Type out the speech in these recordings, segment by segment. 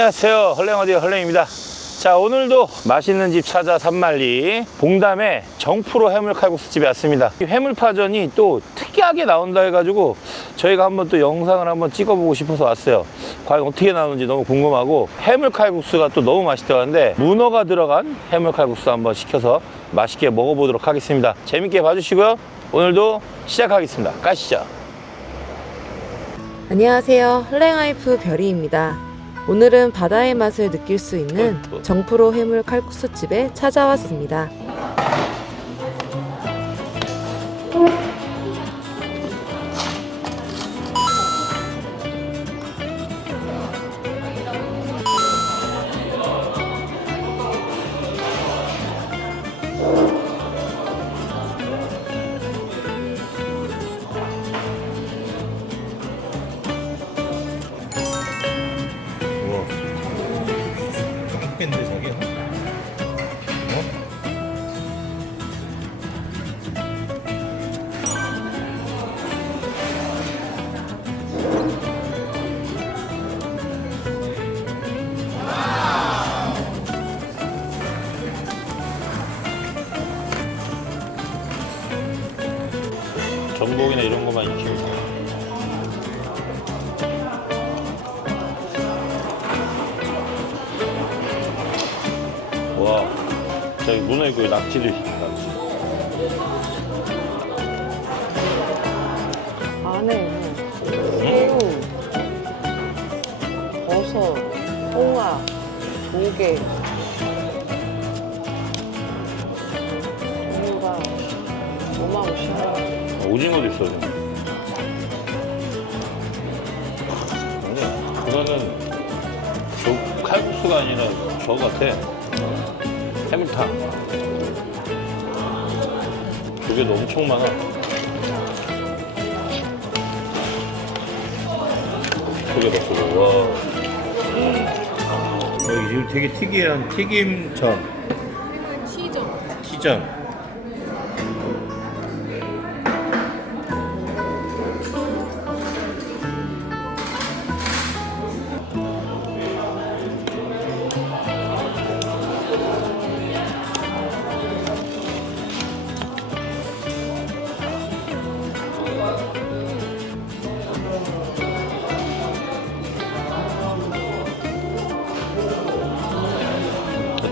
안녕하세요. 헐랭어디 헐랭입니다. 자, 오늘도 맛있는 집 찾아 산말리 봉담의 정프로 해물 칼국수집에 왔습니다. 이 해물파전이 또 특이하게 나온다 해가지고 저희가 한번 또 영상을 한번 찍어보고 싶어서 왔어요. 과연 어떻게 나오는지 너무 궁금하고 해물 칼국수가 또 너무 맛있다는데 문어가 들어간 해물 칼국수 한번 시켜서 맛있게 먹어보도록 하겠습니다. 재밌게 봐주시고요. 오늘도 시작하겠습니다. 가시죠. 안녕하세요. 헐랭하이프 별이입니다. 오늘은 바다의 맛을 느낄 수 있는 정프로 해물 칼국수집에 찾아왔습니다. 맛있겠는데, 자기? 어? 전복이나 이런 것만 익히고 낙지도 있습니다. 낙지. 안에는 새우, 버섯, 홍합, 조개 종류가 어마무시해요. 오징어도 있어, 오징어. 아니야, 그거는 저 칼국수가 아니라 저 같아. 해물탕. 조개 도 엄청 많아. 조개 넣고, 와. 음. 여기 이거 되게 특이한 튀김전. 튀전. 튀전.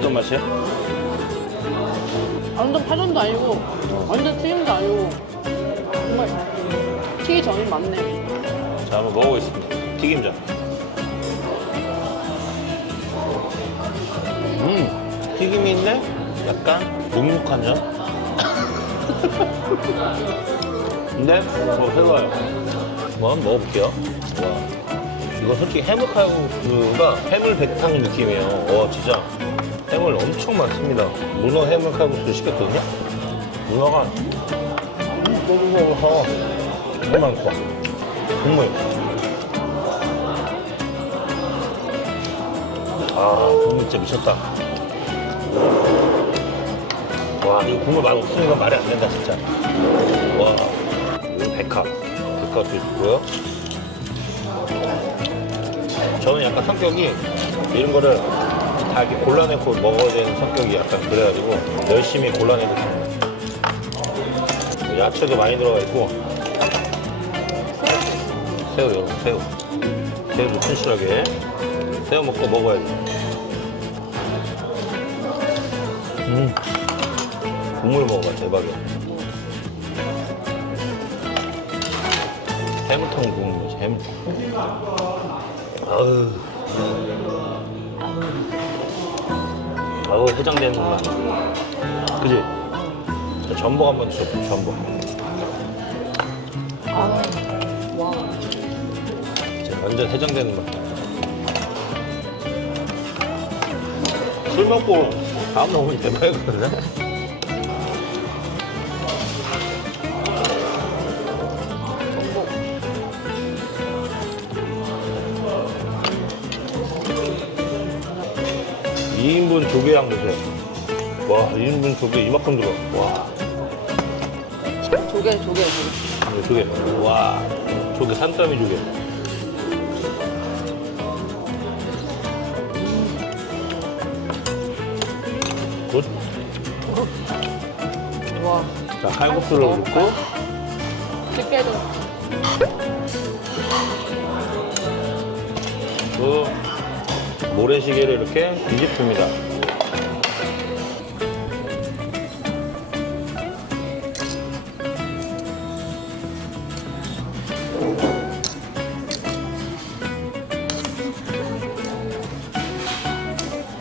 어떤 맛이야? 완전 파전도 아니고 완전 튀김도 아니고 정말 튀기 전이 맞네. 자, 한번 먹어보겠습니다. 튀김전. 음, 튀김이 있네? 약간 눅눅한 전? 근데, 뭐, 새로워요. 한번 먹어볼게요. 와. 이거 솔직히 해물칼국수가 해물 백탕 느낌이에요. 와, 진짜. 해물 엄청 많습니다. 문어 해물 칼국수 시켰거든요? 문어가 먹어서 너무 많고. 국물. 아, 국물 진짜 미쳤다. 와, 이거 국물 맛 없으니까 말이 안 된다, 진짜. 와, 이거 백합. 백합도 있고요. 저는 약간 성격이 이런 거를 다 이렇게 골라내고 먹어야 되는 성격이 약간 그래가지고 열심히 골라내고 있습니다. 야채도 많이 들어가 있고. 새우 여러분 새우. 새우도 튼실하게. 새우 먹고 먹어야지. 음. 국물 먹어봐 대박이야. 해물탕 국물 해물탕. 아우 아우 해장되는 맛 그지? 자, 전복 한번 줘 전복 아, 와. 진짜 완전 해장되는 맛. 술 먹고 다음 날 오면 대박이거든. 조개향 보세요. 와, 1인분 조개 이만큼 들어. 와, 조개, 조개 조개. 이거 조개. 와, 조개, 산더미 조개. 굿. 와, 자, 칼국수를 넣고. 집게도. 그 모래시계를 이렇게 뒤집습니다.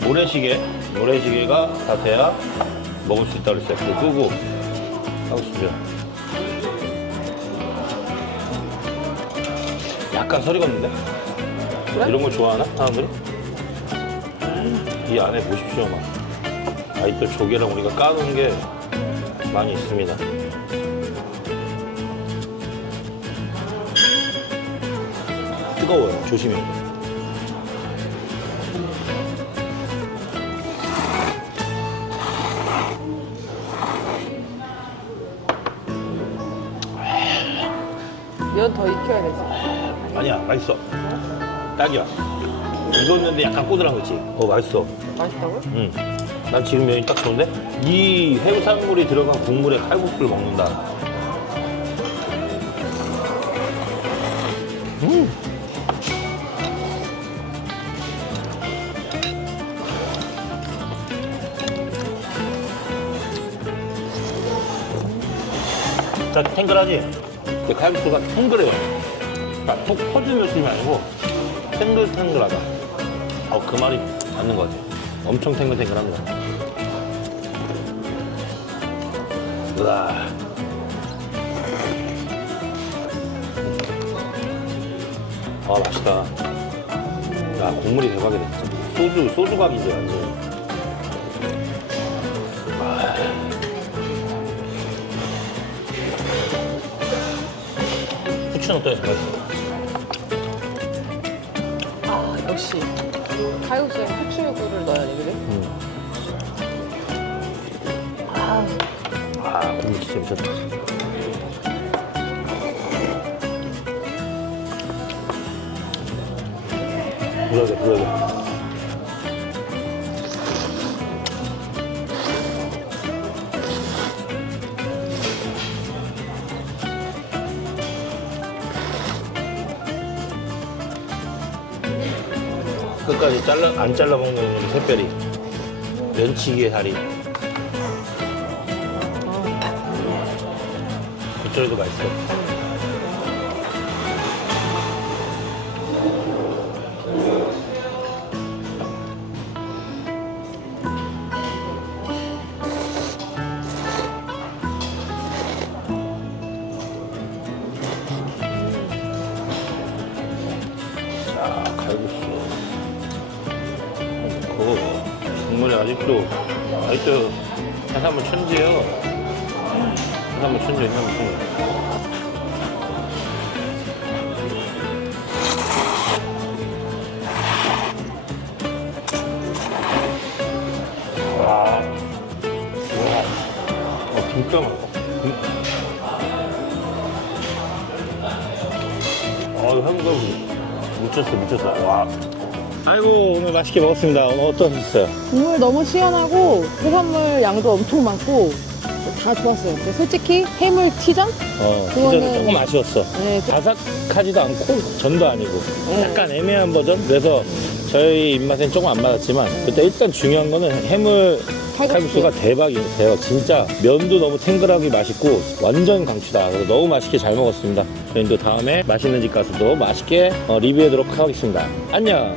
모래시계, 모래시계가 다 돼야 먹을 수 있다고 그랬어요. 그거 끄고 하고 싶죠. 약간 소리가 없는데? 이런 걸 좋아하나 사람들이? 이 안에 보십시오 막 아이 또 조개랑 우리가 까놓은 게 많이 있습니다 뜨거워요 조심해야 돼 면 더 익혀야 되지. 아니야 맛있어 딱이야 익었는데 약간 꼬들한 거지 어 맛있어 맛있다고? 응. 난 지금 면이 딱 좋은데 이 해산물이 들어간 국물에 칼국수를 먹는다. 음. 자, 탱글하지? 근데 칼국수가 탱글해요. 그러니까 톡 터지는 느낌이 아니고 탱글탱글하다. 어, 그 말이 맞는 것 같아요. 엄청 탱글탱글합니다. 으아. 아, 맛있다. 야, 국물이 대박이다. 소주, 소주각이죠, 완전. 어때요? 맛있어. 아, 역시. 칼국수에 후추구를 넣어야 돼, 그래? 아, 국물 진짜 미쳤다. 불어야 돼, 불어야 돼. 끝까지 잘라, 안 잘라 먹는 우리 새별이. 면치기의 다리. 겉절이도 맛있어. 아직도, 아직도 해산물 천지예요. 해산물 천지, 해산물 천지. 어, 진짜 맛있어. 음. 어, 이거 한국 미쳤어, 미쳤어. 와. 아이고, 오늘 맛있게 먹었습니다. 오늘 어떠셨어요? 국물 너무 시원하고 해산물 양도 엄청 많고 다 좋았어요. 근데 솔직히 해물 튀전? 어, 그거는- 피자는 조금 아쉬웠어. 네, 그- 바삭하지도 않고 전도 아니고 약간 애매한 버전. 그래서 저희 입맛엔 조금 안 맞았지만 그때 일단 중요한 거는 해물 칼국수가 대박이에요. 대박. 진짜 면도 너무 탱글하게 맛있고 완전 강추다. 그래서 너무 맛있게 잘 먹었습니다. 저희는 또 다음에 맛있는 집 가서 도 맛있게 어, 리뷰하도록 하겠습니다. 안녕.